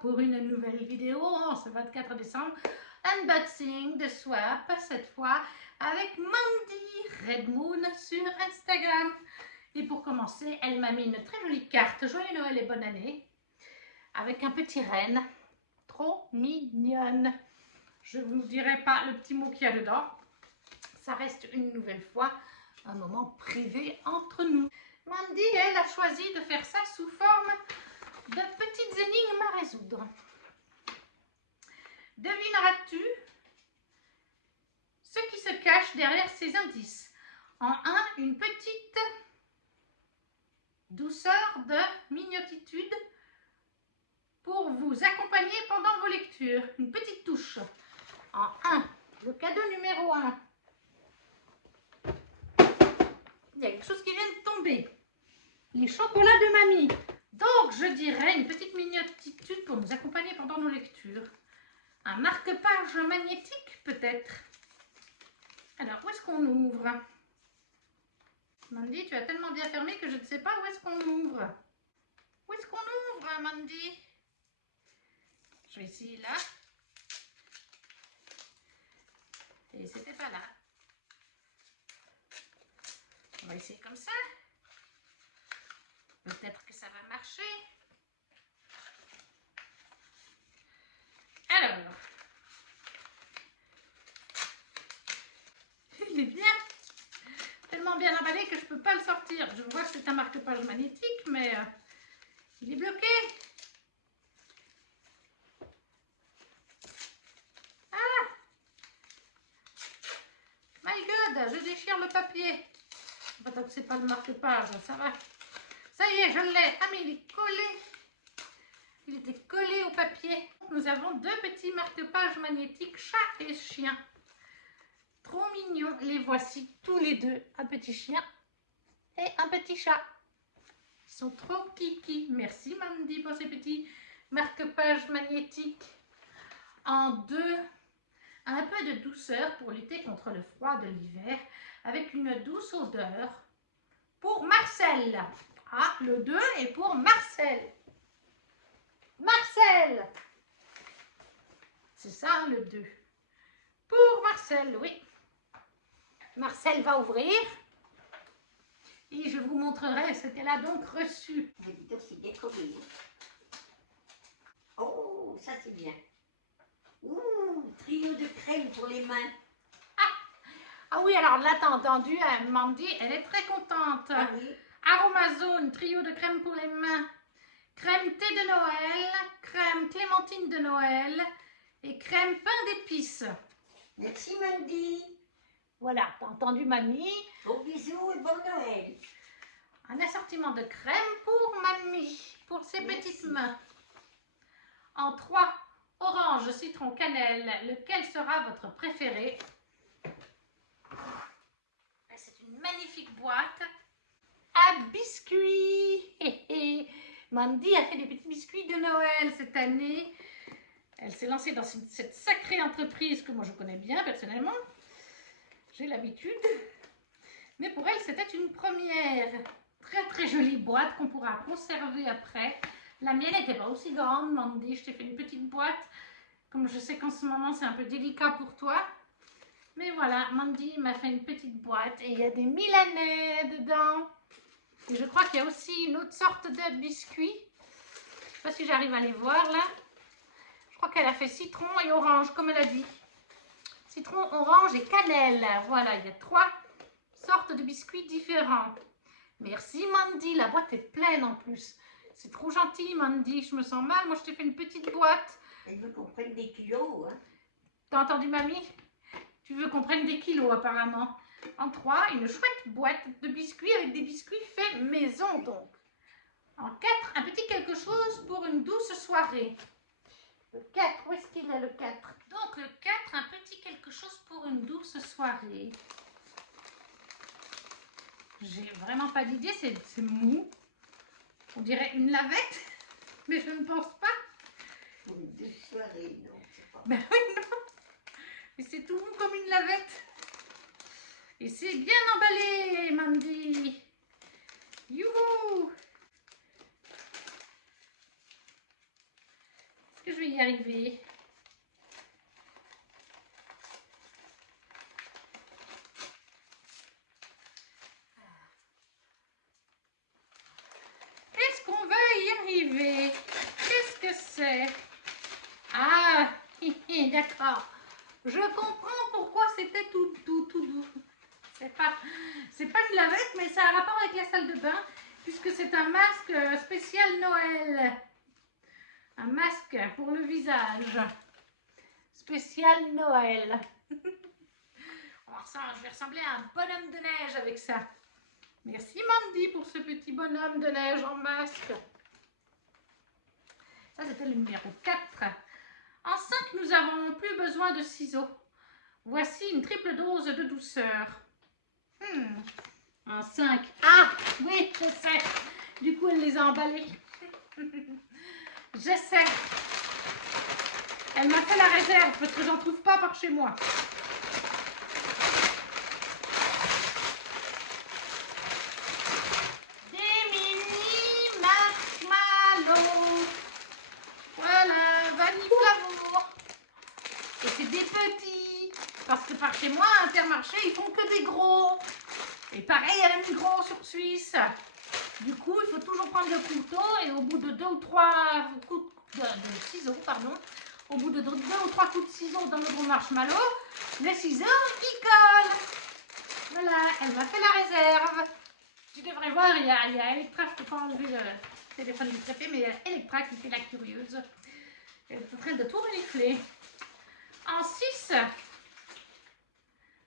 pour une nouvelle vidéo en ce 24 décembre. Unboxing de Swap, cette fois avec Mandy Red Moon sur Instagram. Et pour commencer, elle m'a mis une très jolie carte. Joyeux Noël et bonne année. Avec un petit renne. Trop mignonne. Je ne vous dirai pas le petit mot qu'il y a dedans. Ça reste une nouvelle fois un moment privé entre nous. Mandy, elle, a choisi de faire ça sous forme de petites énigmes à résoudre. Devineras-tu ce qui se cache derrière ces indices? En 1, une petite douceur de mignotitude pour vous accompagner pendant vos lectures. Une petite touche. En 1, le cadeau numéro 1. Il y a quelque chose qui vient de tomber. Les chocolats de mamie. Donc, je dirais une petite mignotitude pour nous accompagner pendant nos lectures. Un marque-page magnétique, peut-être. Alors, où est-ce qu'on ouvre? Mandy, tu as tellement bien fermé que je ne sais pas où est-ce qu'on ouvre. Où est-ce qu'on ouvre, Mandy? Je vais essayer là. Et c'était pas là. On va essayer comme ça. Peut-être que ça va marcher. Alors. Il est bien. Tellement bien emballé que je ne peux pas le sortir. Je vois que c'est un marque-page magnétique, mais il est bloqué. Ah! My God, je déchire le papier. Attends que c'est pas le marque-page, ça va. Ça y est, je l'ai. Ah, mais il est collé. Il était collé au papier. Nous avons deux petits marque-pages magnétiques, chat et chien. Trop mignons. Les voici tous les deux. Un petit chien et un petit chat. Ils sont trop kiki. Merci Mandy pour ces petits marque-pages magnétiques. En 2, un peu de douceur pour lutter contre le froid de l'hiver avec une douce odeur pour Marcel. Ah, le 2 est pour Marcel. Marcel! C'est ça, le 2. Pour Marcel, oui. Marcel va ouvrir. Et je vous montrerai ce qu'elle a donc reçu. C'est décoré. Oh, ça c'est bien. Ouh, trio de crème pour les mains. Ah oui, alors là, t'as entendu, Mandy, elle est très contente. Ah oui. Aromazone, trio de crème pour les mains. Crème thé de Noël, crème clémentine de Noël et crème pain d'épices. Merci Mandy. Voilà, t'as entendu mamie. Gros bisous et bon Noël. Un assortiment de crème pour mamie, pour ses petites mains. En 3, orange, citron, cannelle. Lequel sera votre préféré? C'est une magnifique boîte à biscuits. Mandy a fait des petits biscuits de Noël cette année. Elle s'est lancée dans cette sacrée entreprise que moi je connais bien personnellement. J'ai l'habitude. Mais pour elle, c'était une première. Très très jolie boîte qu'on pourra conserver après. La mienne n'était pas aussi grande, Mandy. Je t'ai fait une petite boîte. Comme je sais qu'en ce moment, c'est un peu délicat pour toi. Mais voilà, Mandy m'a fait une petite boîte. Et il y a des Milanais dedans. Et je crois qu'il y a aussi une autre sorte de biscuit. Je ne sais pas si j'arrive à les voir là. Je crois qu'elle a fait citron et orange, comme elle a dit. Citron, orange et cannelle. Voilà, il y a 3 sortes de biscuits différents. Merci Mandy, la boîte est pleine en plus. C'est trop gentil Mandy, je me sens mal. Moi je t'ai fait une petite boîte. Elle veut qu'on prenne des kilos. Hein. T'as entendu mamie? Tu veux qu'on prenne des kilos apparemment. En 3, une chouette boîte de biscuits avec des biscuits faits maison donc. En 4, un petit quelque chose pour une douce soirée. Le 4, où est-ce qu'il est le 4? Donc le 4, un petit quelque chose pour une douce soirée. J'ai vraiment pas d'idée, c'est mou. On dirait une lavette, mais je ne pense pas. Une douce soirée, non, c'est pas. Ben oui, non. Mais c'est tout mou comme une lavette. Et c'est bien emballé, Mandy. Youhou! que je vais y arriver. Est-ce qu'on va y arriver? Qu'est-ce que c'est? Ah, d'accord. Je comprends pourquoi c'était tout doux. C'est pas une lavette, mais ça a un rapport avec la salle de bain, puisque c'est un masque spécial Noël. Un masque pour le visage. Spécial Noël. Alors ça, je vais ressembler à un bonhomme de neige avec ça. Merci Mandy pour ce petit bonhomme de neige en masque. Ça, c'était le numéro 4. En 5, nous n'avons plus besoin de ciseaux. Voici une triple dose de douceur. En 5. Ah, oui, je sais. Du coup, elle les a emballés. Je sais. Elle m'a fait la réserve parce que j'en trouve pas par chez moi. Des mini marshmallows. Voilà, vanille flavour. Et c'est des petits. Parce que par chez moi, à Intermarché, ils font que des gros. Et pareil à la Migros sur Suisse. Du coup, il faut toujours prendre le couteau et au bout de 2 ou 3 coups de ciseaux, pardon, au bout de 2 ou 3 coups de ciseaux dans le gros marshmallow, les ciseaux, ils collent. Voilà, elle m'a fait la réserve. Tu devrais voir, il y a Electra, je ne peux pas enlever le téléphone du traité, mais il y a Electra qui fait la curieuse. Elle est en train de tout renifler. En 6,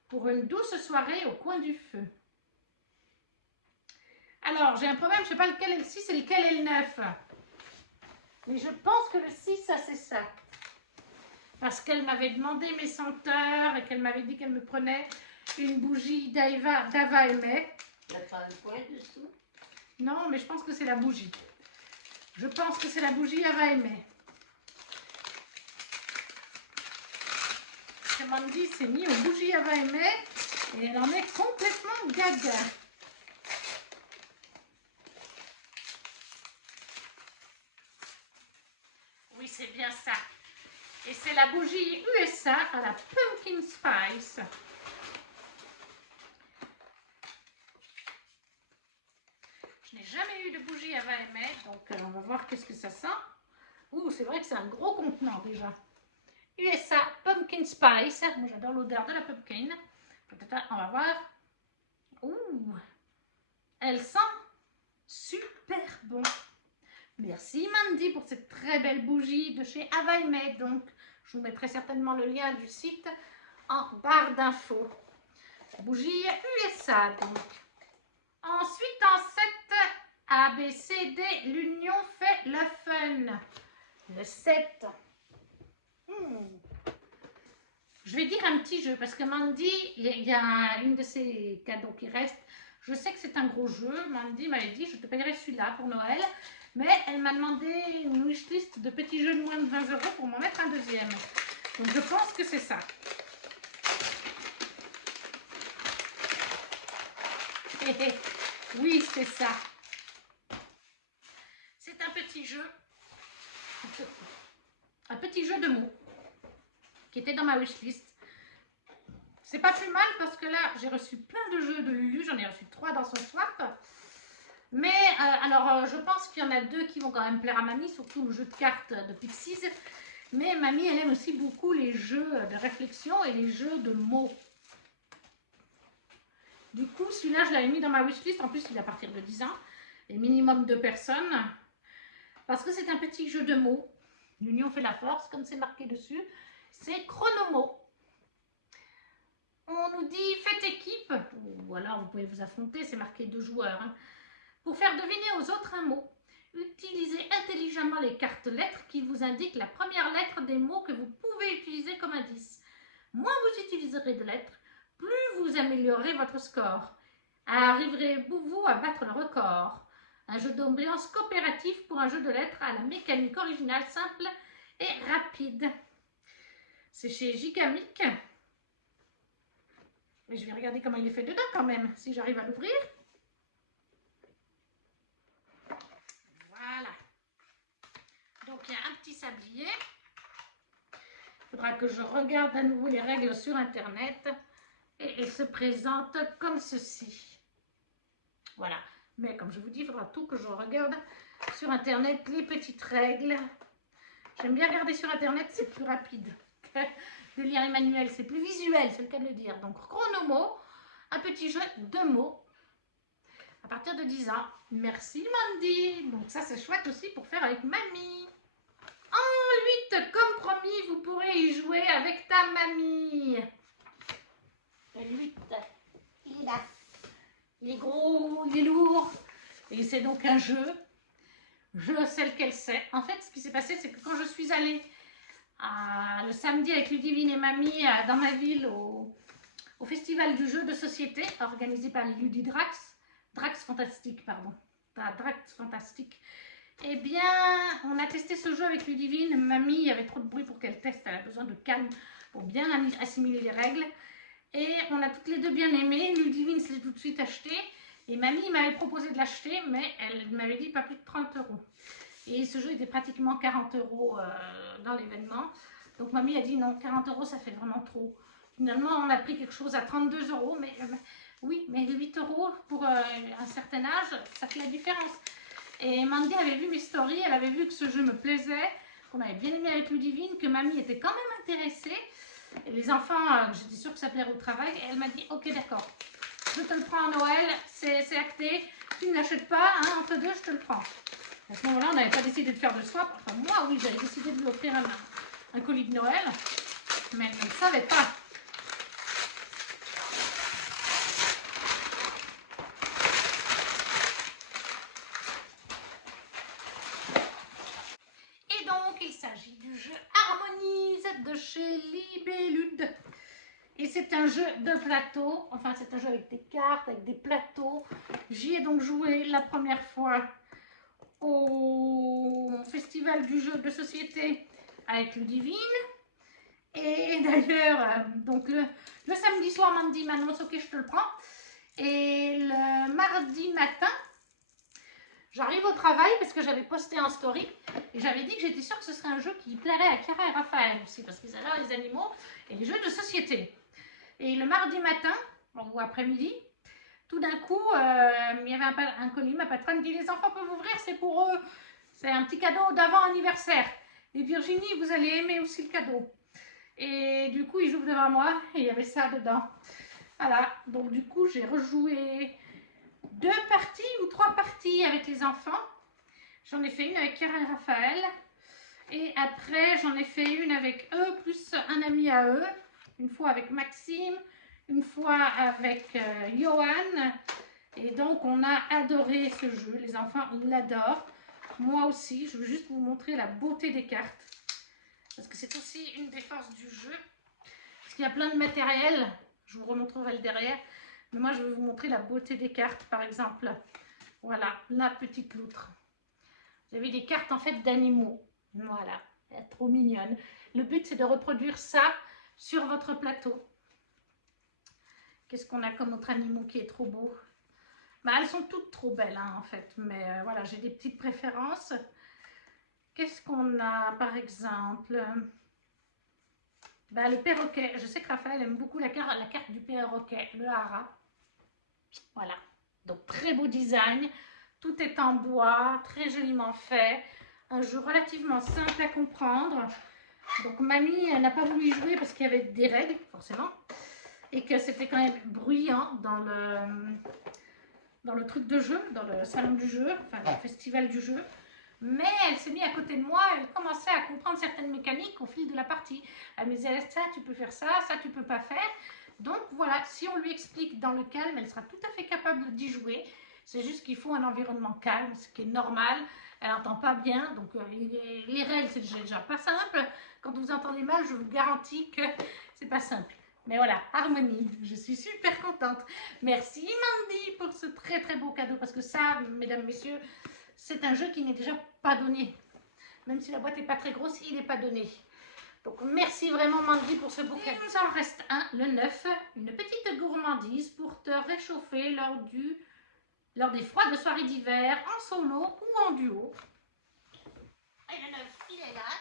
pour une douce soirée au coin du feu. Alors, j'ai un problème, je ne sais pas lequel est le 6 et lequel est le 9. Mais je pense que le 6, ça c'est ça. Parce qu'elle m'avait demandé mes senteurs et qu'elle m'avait dit qu'elle me prenait une bougie d'Ava et May. Il n'y a pas un point dessous? Non, mais je pense que c'est la bougie. Je pense que c'est la bougie Ava et May. Mandy s'est mis aux bougies Ava et May et elle en est complètement gaga. Oui, c'est bien ça. Et c'est la bougie USA à la Pumpkin Spice. Je n'ai jamais eu de bougie Ava et May, donc on va voir qu'est-ce que ça sent. Ouh, c'est vrai que c'est un gros contenant déjà. USA Pumpkin Spice. Moi, j'adore l'odeur de la pumpkin. Peut-être, on va voir. Ouh, elle sent super bon. Merci Mandy pour cette très belle bougie de chez Ava et May. Donc, je vous mettrai certainement le lien du site en barre d'infos. Bougie USA donc. Ensuite, en 7, A, B, C, D, l'union fait le fun. Le 7. Je vais dire un petit jeu parce que Mandy, il y a une de ces cadeaux qui reste. Je sais que c'est un gros jeu. Mandy m'avait dit, je te payerai celui-là pour Noël. Mais elle m'a demandé une wishlist de petits jeux de moins de 20 € pour m'en mettre un deuxième. Donc je pense que c'est ça. Oui, c'est ça. C'est un petit jeu. Un petit jeu de mots qui était dans ma wishlist. C'est pas plus mal parce que là, j'ai reçu plein de jeux de Lulu. J'en ai reçu 3 dans son swap. Mais alors, je pense qu'il y en a 2 qui vont quand même plaire à mamie, surtout le jeu de cartes de Pixies. Mais mamie, elle aime aussi beaucoup les jeux de réflexion et les jeux de mots. Du coup, celui-là, je l'avais mis dans ma wishlist. En plus, il est à partir de 10 ans. Et minimum 2 personnes. Parce que c'est un petit jeu de mots. L'union fait la force, comme c'est marqué dessus. C'est Chronomo. On nous dit faites équipe. Ou alors, vous pouvez vous affronter. C'est marqué 2 joueurs. Hein. Pour faire deviner aux autres un mot, utilisez intelligemment les cartes lettres qui vous indiquent la première lettre des mots que vous pouvez utiliser comme indice. Moins vous utiliserez de lettres, plus vous améliorerez votre score. Arriverez-vous à battre le record? Un jeu d'ambiance coopératif pour un jeu de lettres à la mécanique originale, simple et rapide. C'est chez Gigamic. Mais je vais regarder comment il est fait dedans quand même, si j'arrive à l'ouvrir. Voilà. Donc il y a un petit sablier. faudra que je regarde à nouveau les règles sur internet. Et elles se présentent comme ceci. Voilà. Mais comme je vous dis, il faudra tout que je regarde sur internet, les petites règles. J'aime bien regarder sur internet, c'est plus rapide que de lire les manuels. C'est plus visuel, c'est le cas de le dire. Donc, chronomo, un petit jeu de mots à partir de 10 ans. Merci Mandy. Donc ça, c'est chouette aussi pour faire avec mamie. En 8, comme promis, vous pourrez y jouer avec ta mamie. Le 8, il est là. Il est gros, il est lourd. Et c'est donc un jeu. Je sais lequel c'est. En fait, ce qui s'est passé, c'est que quand je suis allée le samedi avec Ludivine et mamie dans ma ville au festival du jeu de société organisé par les Ludidrax, Drax Fantastique, pardon. Drax Fantastique. Eh bien, on a testé ce jeu avec Ludivine. Mamie, il y avait trop de bruit pour qu'elle teste. Elle a besoin de calme pour bien assimiler les règles. Et on a toutes les deux bien aimé. Ludivine s'est tout de suite acheté. Et mamie m'avait proposé de l'acheter, mais elle m'avait dit pas plus de 30 €. Et ce jeu était pratiquement 40 € dans l'événement. Donc mamie a dit non, 40 € ça fait vraiment trop. Finalement, on a pris quelque chose à 32 €. Mais oui, mais 8 € pour un certain âge, ça fait la différence. Et Mandy avait vu mes stories, elle avait vu que ce jeu me plaisait, qu'on avait bien aimé avec Ludivine, que mamie était quand même intéressée. Et les enfants, j'étais sûre que ça plairait au travail. Et elle m'a dit, ok d'accord, je te le prends à Noël, c'est acté. Tu ne l'achètes pas, hein, entre deux, je te le prends. À ce moment-là, on n'avait pas décidé de faire de swap. Enfin, moi, oui, j'avais décidé de lui offrir un colis de Noël. Mais elle ne savait pas. Et donc, il s'agit du jeu Harmonise de chez Libellude. Et c'est un jeu de plateau, enfin c'est un jeu avec des cartes, avec des plateaux. J'y ai donc joué la première fois au festival du jeu de société avec Ludivine. Et d'ailleurs, donc le samedi soir, Mandy m'annonce, ok, je te le prends. Et le mardi matin, j'arrive au travail parce que j'avais posté en story et j'avais dit que j'étais sûre que ce serait un jeu qui plairait à Chiara et Raphaël aussi parce qu'ils adorent les animaux et les jeux de société. Et le mardi matin, ou après-midi, tout d'un coup, il y avait un colis, ma patronne dit, les enfants peuvent ouvrir, c'est pour eux. C'est un petit cadeau d'avant anniversaire. Et Virginie, vous allez aimer aussi le cadeau. Et du coup, ils ouvrent devant moi et il y avait ça dedans. Voilà, donc du coup, j'ai rejoué 2 parties ou 3 parties avec les enfants. J'en ai fait une avec Chiara et Raphaël. Et après, j'en ai fait une avec eux, plus un ami à eux. Une fois avec Maxime, une fois avec Johan. Et donc, on a adoré ce jeu. Les enfants l'adorent. Moi aussi, je veux juste vous montrer la beauté des cartes. Parce que c'est aussi une des forces du jeu. Parce qu'il y a plein de matériel. Je vous remontrerai le derrière. Mais moi, je vais vous montrer la beauté des cartes, par exemple. Voilà, la petite loutre. Vous avez des cartes, en fait, d'animaux. Voilà, elle est trop mignonne. Le but, c'est de reproduire ça sur votre plateau. Qu'est-ce qu'on a comme autre animal qui est trop beau? Bah, elles sont toutes trop belles, hein, en fait. Mais voilà, j'ai des petites préférences. Qu'est-ce qu'on a, par exemple? Bah, le perroquet. Je sais que Raphaël aime beaucoup la carte du perroquet, le hara. Voilà. Donc, très beau design. Tout est en bois, très joliment fait. Un jeu relativement simple à comprendre. Donc, mamie n'a pas voulu y jouer parce qu'il y avait des règles, forcément. Et que c'était quand même bruyant dans le truc de jeu, dans le salon du jeu, enfin dans le festival du jeu. Mais elle s'est mise à côté de moi, elle commençait à comprendre certaines mécaniques au fil de la partie. Elle me disait, ça tu peux faire ça tu peux pas faire. Donc voilà, si on lui explique dans le calme, elle sera tout à fait capable d'y jouer. C'est juste qu'il faut un environnement calme, ce qui est normal. Elle n'entend pas bien, donc les règles, c'est déjà pas simple. Quand vous entendez mal, je vous garantis que c'est pas simple. Mais voilà, harmonie, je suis super contente. Merci Mandy pour ce très très beau cadeau, parce que ça, mesdames, messieurs, c'est un jeu qui n'est déjà pas donné. Même si la boîte n'est pas très grosse, il n'est pas donné. Donc merci vraiment Mandy pour ce beau cadeau. Il nous en reste un, le 9, une petite gourmandise pour te réchauffer lors des froides soirées d'hiver, en solo ou en duo. Et le 9, il est là.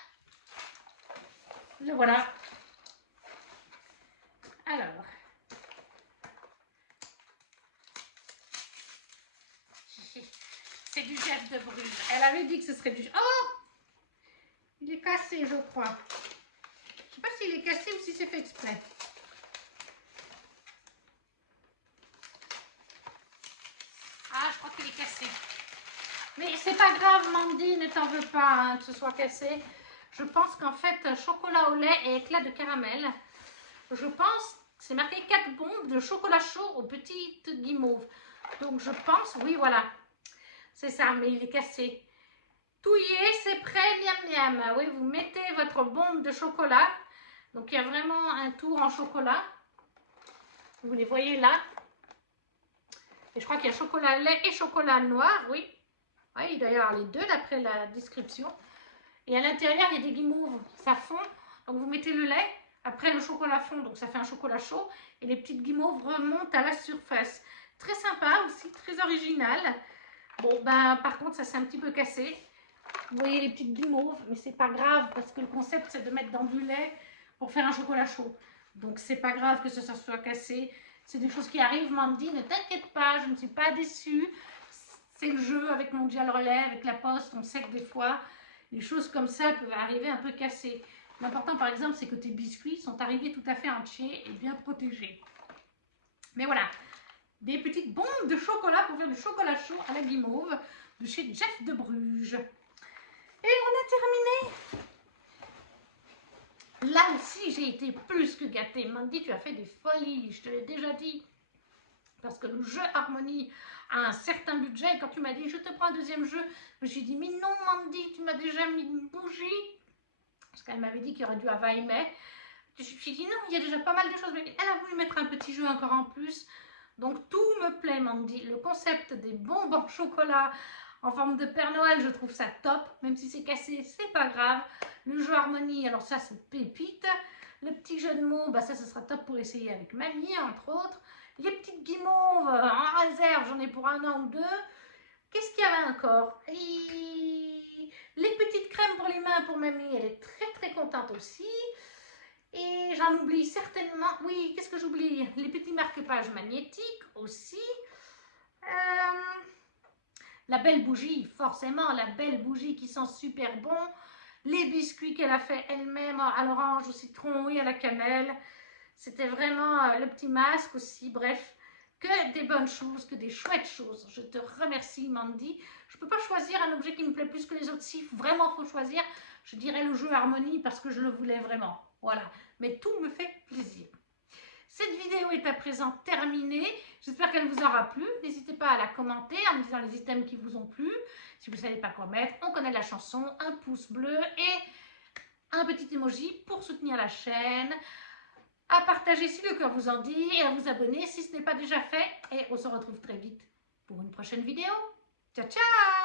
Le voilà. Alors. C'est du Jeff de Bruges. Elle avait dit que ce serait du... Oh! Il est cassé, je crois. Je ne sais pas s'il est cassé ou si c'est fait exprès. Ah, je crois qu'il est cassé. Mais c'est pas grave, Mandy, ne t'en veux pas hein, que ce soit cassé. Je pense qu'en fait, chocolat au lait et éclat de caramel, je pense que c'est marqué 4 bombes de chocolat chaud aux petites guimauves. Donc je pense, oui, voilà. C'est ça, mais il est cassé. Tout y est, c'est prêt, miam miam. Oui, vous mettez votre bombe de chocolat. Donc il y a vraiment un tour en chocolat. Vous les voyez là. Et je crois qu'il y a chocolat lait et chocolat noir, oui. Oui, il doit y avoir les deux d'après la description. Et à l'intérieur, il y a des guimauves. Ça fond. Donc vous mettez le lait. Après le chocolat fond, donc ça fait un chocolat chaud. Et les petites guimauves remontent à la surface. Très sympa aussi, très original. Bon, ben par contre, ça s'est un petit peu cassé. Vous voyez les petites guimauves, mais c'est pas grave parce que le concept c'est de mettre dans du lait pour faire un chocolat chaud. Donc c'est pas grave que ça soit cassé. C'est des choses qui arrivent, Mandy, ne t'inquiète pas, je ne suis pas déçue. C'est le jeu avec Mondial Relais, avec la poste, on sait que des fois, les choses comme ça peuvent arriver un peu cassées. L'important par exemple, c'est que tes biscuits sont arrivés tout à fait entiers et bien protégés. Mais voilà, des petites bombes de chocolat pour faire du chocolat chaud à la guimauve de chez Jeff de Bruges. Et on a terminé. Là aussi, j'ai été plus que gâtée. Mandy, tu as fait des folies, je te l'ai déjà dit. Parce que le jeu Harmonie a un certain budget. Et quand tu m'as dit, je te prends un deuxième jeu, je me suis dit, mais non, Mandy, tu m'as déjà mis une bougie. Parce qu'elle m'avait dit qu'il y aurait du Hava et Mai. Je me suis dit, non, il y a déjà pas mal de choses. Mais elle a voulu mettre un petit jeu encore en plus. Donc, tout me plaît, Mandy. Le concept des bombes en chocolat en forme de Père Noël, je trouve ça top. Même si c'est cassé, c'est pas grave. Le jeu Harmonie, alors ça, c'est pépite. Le petit jeu de mots, bah ça, ce sera top pour essayer avec mamie, entre autres. Les petites guimauves en réserve, j'en ai pour 1 an ou 2. Qu'est-ce qu'il y avait encore? Et les petites crèmes pour les mains pour mamie, elle est très très contente aussi. Et j'en oublie certainement. Oui, qu'est-ce que j'oublie? Les petits marque-pages magnétiques aussi. La belle bougie, forcément, la belle bougie qui sent super bon. Les biscuits qu'elle a fait elle-même à l'orange, au citron et à la cannelle. C'était vraiment le petit masque aussi. Bref, que des bonnes choses, que des chouettes choses. Je te remercie, Mandy. Je ne peux pas choisir un objet qui me plaît plus que les autres. Si vraiment il faut choisir, je dirais le jeu Harmonie parce que je le voulais vraiment. Voilà, mais tout me fait plaisir. Cette vidéo est à présent terminée. J'espère qu'elle vous aura plu. N'hésitez pas à la commenter en me disant les items qui vous ont plu. Si vous ne savez pas quoi mettre, on connaît la chanson. Un pouce bleu et un petit emoji pour soutenir la chaîne. À partager si le cœur vous en dit et à vous abonner si ce n'est pas déjà fait. Et on se retrouve très vite pour une prochaine vidéo. Ciao, ciao!